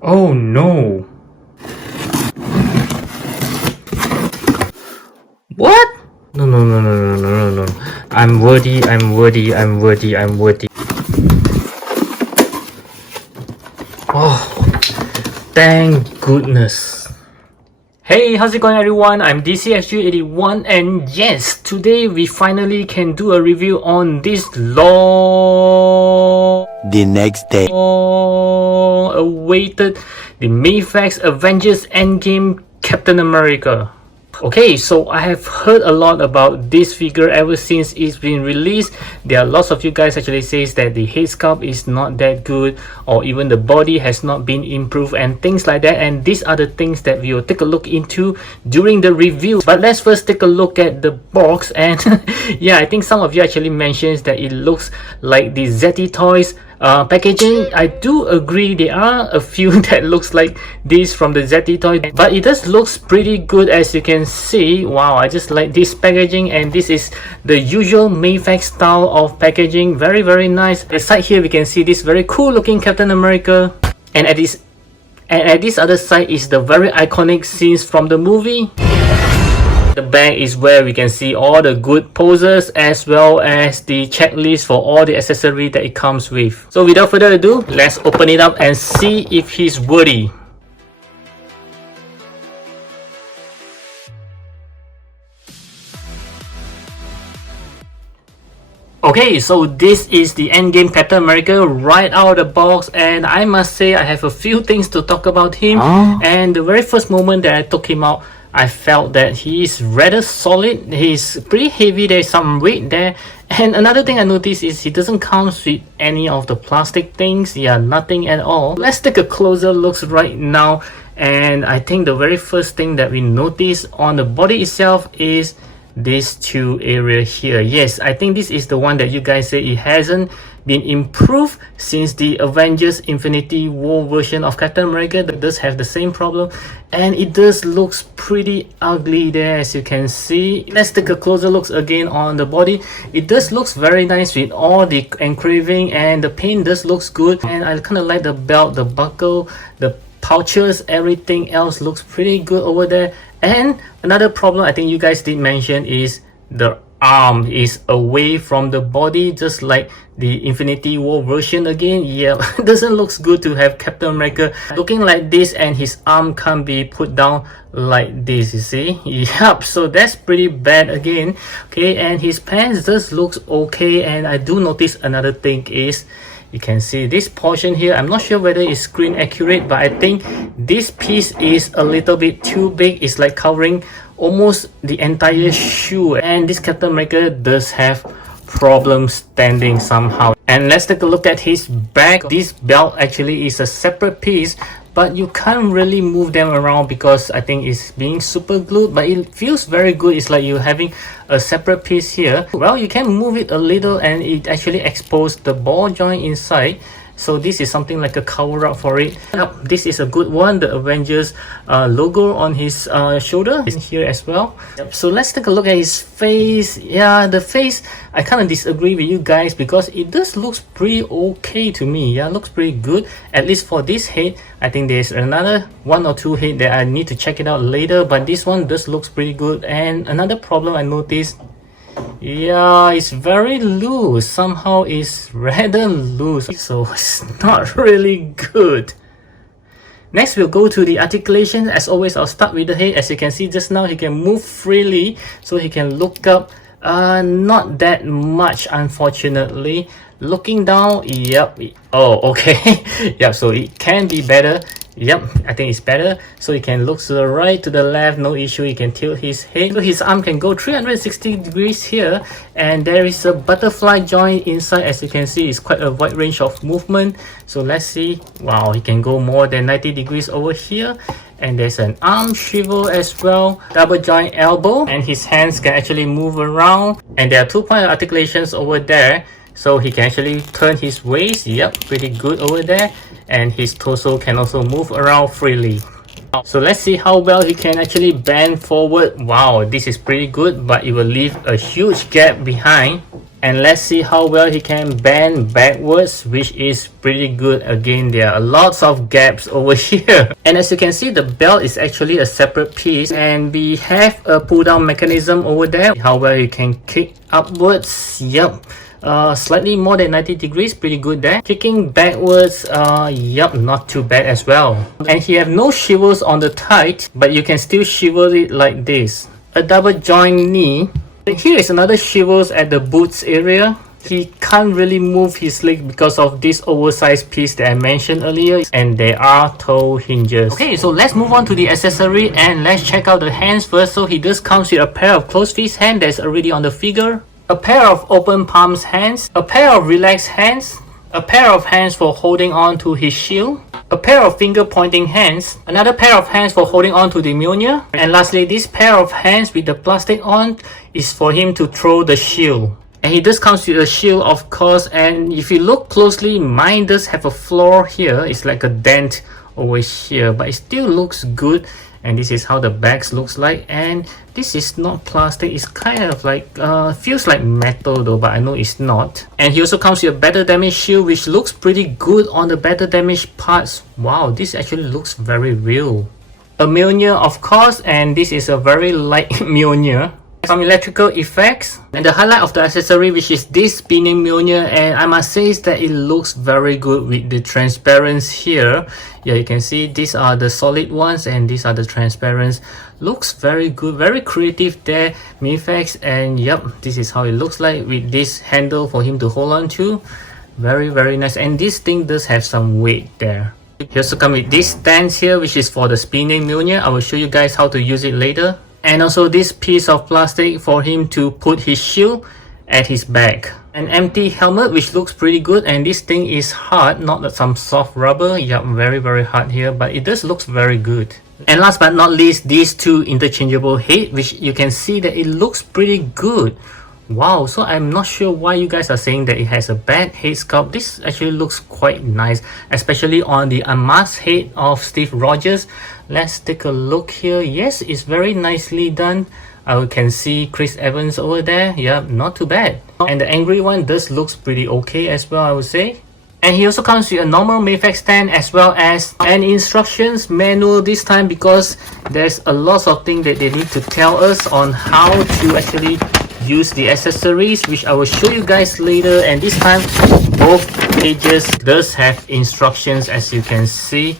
Oh no! What? No, no, no, no, no, no, no, no. I'm worthy, I'm worthy, I'm worthy, I'm worthy. Oh, thank goodness. Hey, how's it going everyone? I'm DCSG81 and yes, today we finally can do a review on this The next day, awaited the Mafex Avengers Endgame Captain America. Okay, so I have heard a lot about this figure ever since it's been released. There are lots of you guys actually says that the head sculpt is not that good, or even the body has not been improved and things like that, and these are the things that we will take a look into during the review. But let's first take a look at the box. And yeah, I think some of you actually mentions that it looks like the ZT Toys packaging. I do agree, there are a few that looks like this from the ZT Toy, but it does looks pretty good as you can see. Wow, I just like this packaging, and this is the usual Mafex style of packaging. Very nice. The side here we can see this very cool looking Captain America, and at this other side is the very iconic scenes from the movie. The back is where we can see all the good poses as well as the checklist for all the accessories that it comes with. So without further ado, let's open it up and see if he's worthy. Okay, so this is the Endgame Captain America right out of the box, and I must say I have a few things to talk about him. And the very first moment that I took him out, I felt that he is rather solid. He's pretty heavy, there's some weight there. And another thing I noticed is he doesn't come with any of the plastic things. Yeah, nothing at all. Let's take a closer look right now. And I think the very first thing that we notice on the body itself is these two area here. Yes, I think this is the one that you guys say it hasn't been improved since the Avengers Infinity War version of Captain America. That does have the same problem, and it does looks pretty ugly there as you can see. Let's take a closer look again on the body. It does looks very nice with all the engraving, and the paint does looks good, and I kind of like the belt, the buckle, the pouches, everything else looks pretty good over there. And another problem I think you guys did mention is the arm is away from the body, just like the Infinity War version again. Yeah, it doesn't looks good to have Captain America looking like this and his arm can't be put down like this, you see. Yep, so that's pretty bad again. Okay, and his pants does looks okay, and I do notice another thing is you can see this portion here. I'm not sure whether it's screen accurate, but I think this piece is a little bit too big. It's like covering almost the entire shoe, and this Captain America does have problems standing somehow. And let's take a look at his back. This belt actually is a separate piece, but you can't really move them around because I think it's being super glued, but it feels very good. It's like you're having a separate piece here. Well, you can move it a little and it actually exposed the ball joint inside. So this is something like a cover up for it. Yep, this is a good one. The Avengers logo on his shoulder is here as well. Yep, so let's take a look at his face. Yeah, the face, I kind of disagree with you guys because it does looks pretty okay to me. Yeah, looks pretty good, at least for this head. I think there's another one or two head that I need to check it out later, but this one does looks pretty good. And another problem I noticed, yeah, it's very loose. Somehow it's rather loose, so it's not really good. Next, we'll go to the articulation. As always, I'll start with the head. As you can see just now, he can move freely, so he can look up. Not that much, unfortunately. Looking down, yep. Oh, okay. Yep, so it can be better. Yep, I think it's better. So he can look to the right, to the left, no issue. He can tilt his head. So his arm can go 360 degrees here, and there is a butterfly joint inside. As you can see, it's quite a wide range of movement. So let's see. Wow, he can go more than 90 degrees over here. And there's an arm swivel as well, double joint elbow, and his hands can actually move around. And there are 2-point articulations over there, so he can actually turn his waist. Yep, pretty good over there. And his torso can also move around freely. So let's see how well he can actually bend forward. Wow, this is pretty good, but it will leave a huge gap behind. And let's see how well he can bend backwards, which is pretty good. Again, there are lots of gaps over here. And as you can see, the belt is actually a separate piece, and we have a pull down mechanism over there. How well you can kick upwards. Yep. Slightly more than 90 degrees, pretty good there. Kicking backwards, yep, not too bad as well. And he have no shivers on the tight, but you can still shiver it like this. A double joint knee. Here is another shivers at the boots area. He can't really move his leg because of this oversized piece that I mentioned earlier, and there are toe hinges. Okay, so let's move on to the accessory and let's check out the hands first. So he does comes with a pair of closed fist hand that's already on the figure, a pair of open palms hands, a pair of relaxed hands, a pair of hands for holding on to his shield, a pair of finger pointing hands, another pair of hands for holding on to the Mjolnir, and lastly this pair of hands with the plastic on is for him to throw the shield. And he does comes with a shield, of course, and if you look closely, mine does have a flaw here. It's like a dent over here, but it still looks good. And this is how the bags looks like, and this is not plastic, it's kind of like feels like metal though, but I know it's not. And he also comes with a battle damage shield, which looks pretty good on the battle damage parts. Wow, this actually looks very real. A Mjolnir, of course, and this is a very light Mjolnir. Some electrical effects, and the highlight of the accessory, which is this spinning Mjolnir, and I must say is that it looks very good with the transparency here. Yeah, you can see these are the solid ones and these are the transparent. Looks very good, very creative there, Mafex. And yep, this is how it looks like with this handle for him to hold on to. Very nice, and this thing does have some weight there. He also comes with this stand here, which is for the spinning Mjolnir. I will show you guys how to use it later. And also this piece of plastic for him to put his shield at his back. An empty helmet, which looks pretty good, and this thing is hard, not some soft rubber. Yep, very hard here, but it does looks very good. And last but not least, these two interchangeable head, which you can see that it looks pretty good. Wow, so I'm not sure why you guys are saying that it has a bad head sculpt. This actually looks quite nice, especially on the unmasked head of Steve Rogers. Let's take a look here. Yes, it's very nicely done. I can see Chris Evans over there. Yeah, not too bad. And the angry one does looks pretty okay as well, I would say. And he also comes with a normal Mafex stand as well as an instructions manual this time, because there's a lot of things that they need to tell us on how to actually use the accessories, which I will show you guys later. And this time both pages does have instructions, as you can see.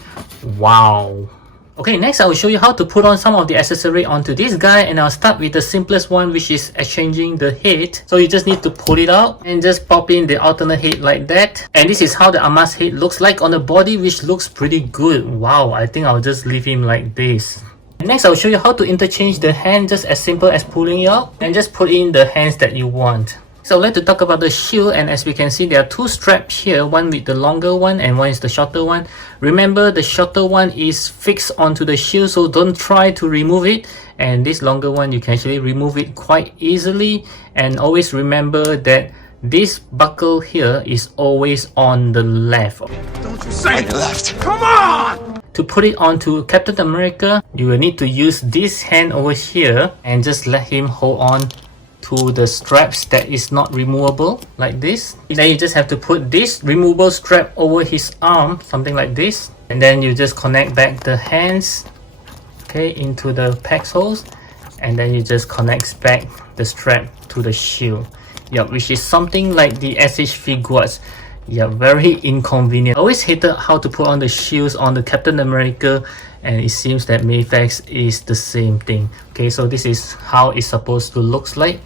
Wow. Okay, next I will show you how to put on some of the accessory onto this guy, and I'll start with the simplest one, which is exchanging the head. So you just need to pull it out and just pop in the alternate head like that. And this is how the unmasked head looks like on the body, which looks pretty good. Wow, I think I'll just leave him like this. Next, I'll show you how to interchange the hand, just as simple as pulling it out and just put in the hands that you want. So let's talk about the shield, and as we can see, there are two straps here, one with the longer one and one is the shorter one. Remember, the shorter one is fixed onto the shield, so don't try to remove it. And this longer one, you can actually remove it quite easily. And always remember that this buckle here is always on the left. Don't you say left. Come on! To put it onto Captain America, you will need to use this hand over here and just let him hold on to the straps that is not removable, like this. Then you just have to put this removable strap over his arm, something like this, and then you just connect back the hands, okay, into the pegs holes, and then you just connect back the strap to the shield. Yeah, which is something like the SH figures. Yeah, very inconvenient. I always hated how to put on the shields on the Captain America, and it seems that Mafex is the same thing. Okay, so this is how it's supposed to look like.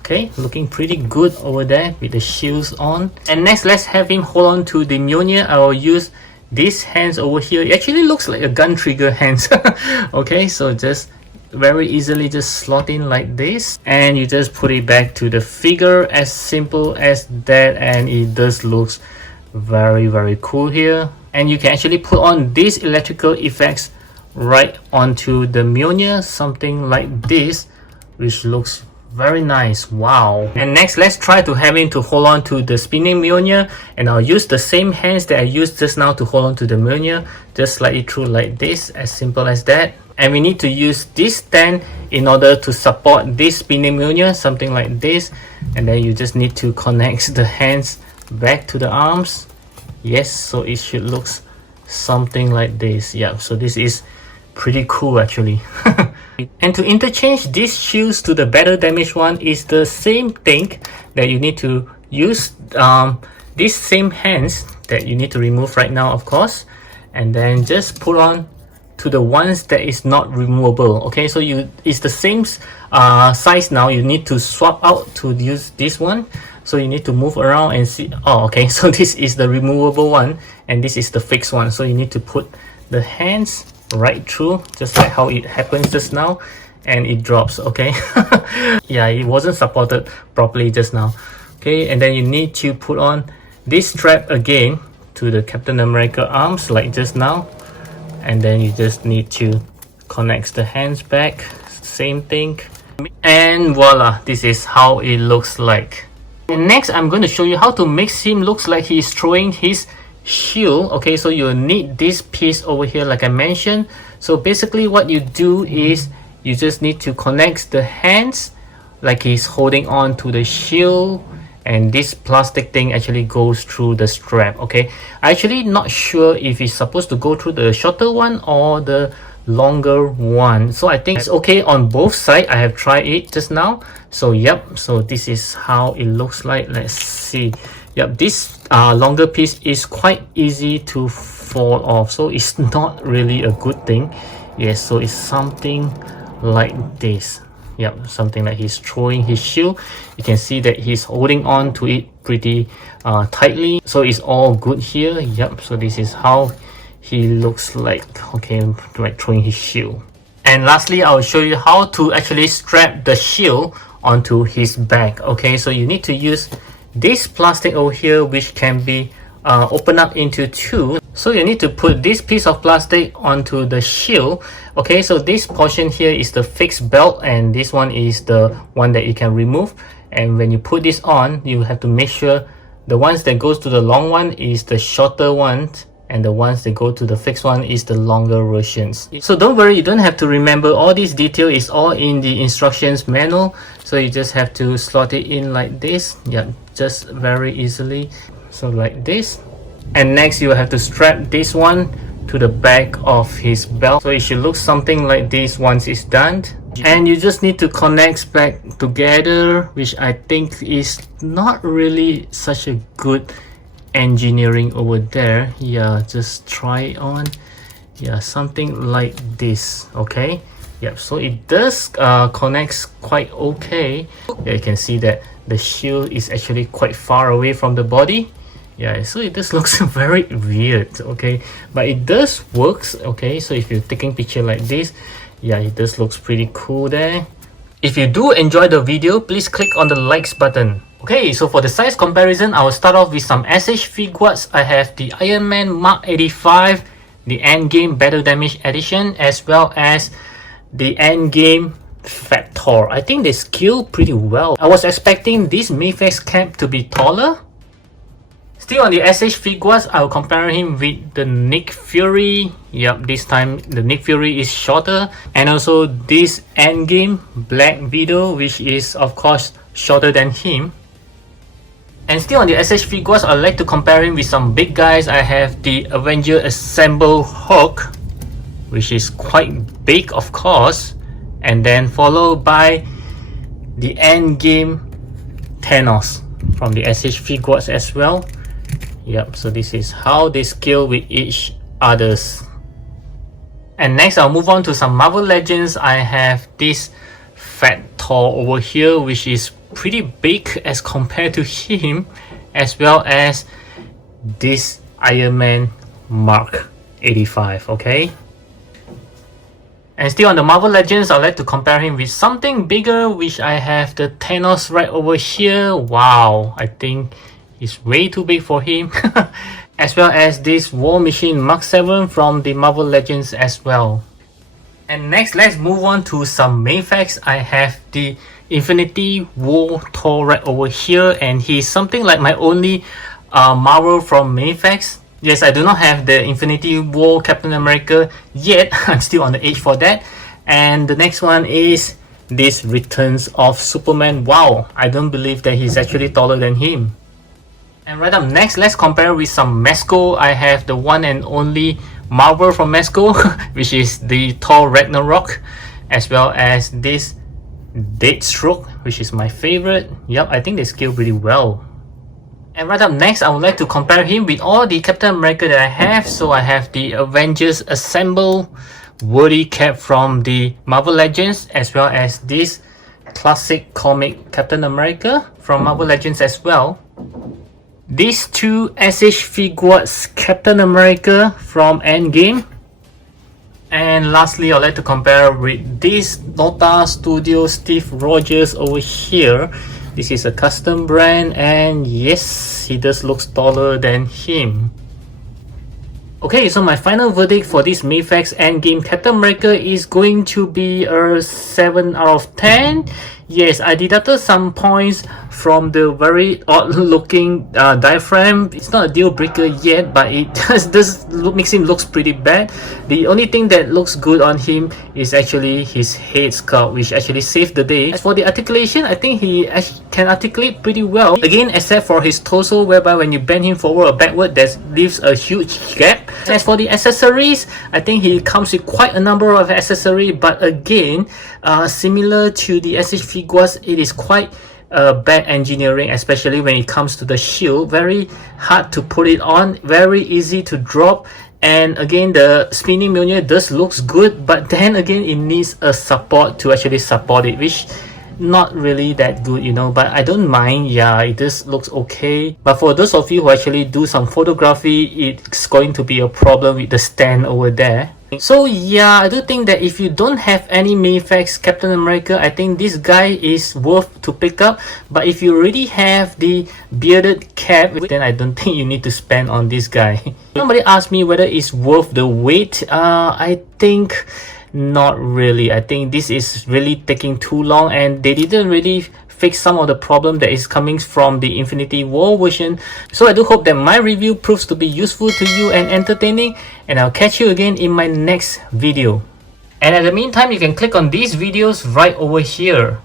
Okay, looking pretty good over there with the shields on. And next, let's have him hold on to the Mjolnir. I will use these hands over here. It actually looks like a gun trigger hands. Okay, so just very easily just slot in like this, and you just put it back to the figure, as simple as that. And it does looks very cool here. And you can actually put on these electrical effects right onto the Mjolnir, something like this, which looks very nice. Wow. And next, let's try to have him to hold on to the spinning Mjolnir, and I'll use the same hands that I used just now to hold on to the Mjolnir. Just slide it through like this, as simple as that. and we need to use this stand in order to support this pneumonia, something like this. And then you just need to connect the hands back to the arms. Yes, so it should look something like this. Yeah, so this is pretty cool actually. And to interchange these shields to the better damage one is the same thing, that you need to use these same hands that you need to remove right now, of course, and then just put on to the ones that is not removable. Okay, so it's the same size now. You need to swap out to use this one, so you need to move around and see. Oh, okay, so this is the removable one and this is the fixed one, so you need to put the hands right through, just like how it happens just now, and it drops. Okay. Yeah, it wasn't supported properly just now. Okay, and then you need to put on this strap again to the Captain America arms like just now, and then you just need to connect the hands back, same thing, and voila, this is how it looks like. And next I'm going to show you how to make him looks like he's throwing his shield. Okay, so you need this piece over here like I mentioned. So basically what you do is you just need to connect the hands like he's holding on to the shield, and this plastic thing actually goes through the strap. Okay, I actually not sure if it's supposed to go through the shorter one or the longer one, so I think it's okay on both sides. I have tried it just now, so yep, so this is how it looks like. Let's see. Yep, this longer piece is quite easy to fall off, so it's not really a good thing. Yes, so it's something like this. Yep, something like he's throwing his shield. You can see that he's holding on to it pretty tightly, so it's all good here. Yep, so this is how he looks like. Okay, like throwing his shield. And lastly, I'll show you how to actually strap the shield onto his back. Okay, so you need to use this plastic over here, which can be opened up into two. So you need to put this piece of plastic onto the shield. Okay, so this portion here is the fixed belt, and this one is the one that you can remove. And when you put this on, you have to make sure the ones that goes to the long one is the shorter ones, and the ones that go to the fixed one is the longer versions. So don't worry, you don't have to remember all this detail. Is all in the instructions manual, so you just have to slot it in like this. Yeah, just very easily, so like this. And next you have to strap this one to the back of his belt, so it should look something like this once it's done. And you just need to connect back together, which I think is not really such a good engineering over there. Yeah, just try it on. Yeah, something like this. Okay, yep, so it does connects quite okay. Yeah, you can see that the shield is actually quite far away from the body. Yeah, so it just looks very weird. Okay, but it does works. Okay, so if you're taking picture like this, yeah, it does looks pretty cool there. If you do enjoy the video, please click on the likes button. Okay, so for the size comparison, I will start off with some SH figuarts. I have the Iron Man Mark 85, the Endgame Battle Damage Edition, as well as the Endgame Fat Thor. I think they scale pretty well. I was expecting this Mafex cap to be taller. Still on the SH figuarts, I will compare him with the Nick Fury. Yep, this time the Nick Fury is shorter. And also this Endgame Black Widow, which is of course shorter than him. And still on the SH figures, I'd like to compare him with some big guys. I have the Avengers Assemble Hulk, which is quite big of course, and then followed by the Endgame Thanos from the SH figures as well. Yep, so this is how they scale with each others. And next I'll move on to some Marvel Legends. I have this Fat Thor over here, which is pretty big as compared to him, as well as this Iron Man Mark 85. Okay, and still on the Marvel Legends, I'd like to compare him with something bigger, which I have the Thanos right over here. Wow, I think it's way too big for him. As well as this War Machine Mark 7 from the Marvel Legends as well. And next, let's move on to some Mafex. I have the Infinity War Thor right over here, and he's something like my only Marvel from Mafex. Yes, I do not have the Infinity War Captain America yet. I'm still on the edge for that. And the next one is this Returns of Superman. Wow, I don't believe that he's actually taller than him. And right up next, let's compare with some Mezco. I have the one and only Marvel from Mezco, which is the Thor Ragnarok, as well as this Deathstroke, which is my favorite. Yep, I think they scale pretty well. And right up next, I would like to compare him with all the Captain America that I have. So I have the Avengers Assemble Woody cap from the Marvel Legends, as well as this classic comic Captain America from Marvel Legends as well. These two SH Figuarts Captain America from Endgame. And lastly, I'd like to compare with this Nota Studio Steve Rogers over here. This is a custom brand, and yes, he does look taller than him. Okay, so my final verdict for this Mafex Endgame Captain America is going to be a 7 out of 10. Yes, I deducted some points from the very odd looking diaphragm. It's not a deal breaker yet, but it does makes him looks pretty bad. The only thing that looks good on him is actually his head sculpt, which actually saved the day. As for the articulation, I think he can articulate pretty well. Again, except for his torso, whereby when you bend him forward or backward, that leaves a huge gap. As for the accessories, I think he comes with quite a number of accessories, but again, similar to the SH Figuarts, it is quite bad engineering, especially when it comes to the shield. Very hard to put it on, very easy to drop, and again, the spinning Mjolnir does looks good, but then again, it needs a support to actually support it, which not really that good, you know, but I don't mind. Yeah, it just looks okay, but for those of you who actually do some photography, it's going to be a problem with the stand over there. So yeah, I do think that if you don't have any Mafex Captain America, I think this guy is worth to pick up. But if you already have the bearded cap, then I don't think you need to spend on this guy. Somebody asked me whether it's worth the wait. I think not really. I think this is really taking too long, and they didn't really fix some of the problem that is coming from the Infinity War version. So I do hope that my review proves to be useful to you and entertaining, and I'll catch you again in my next video. And at the meantime, you can click on these videos right over here.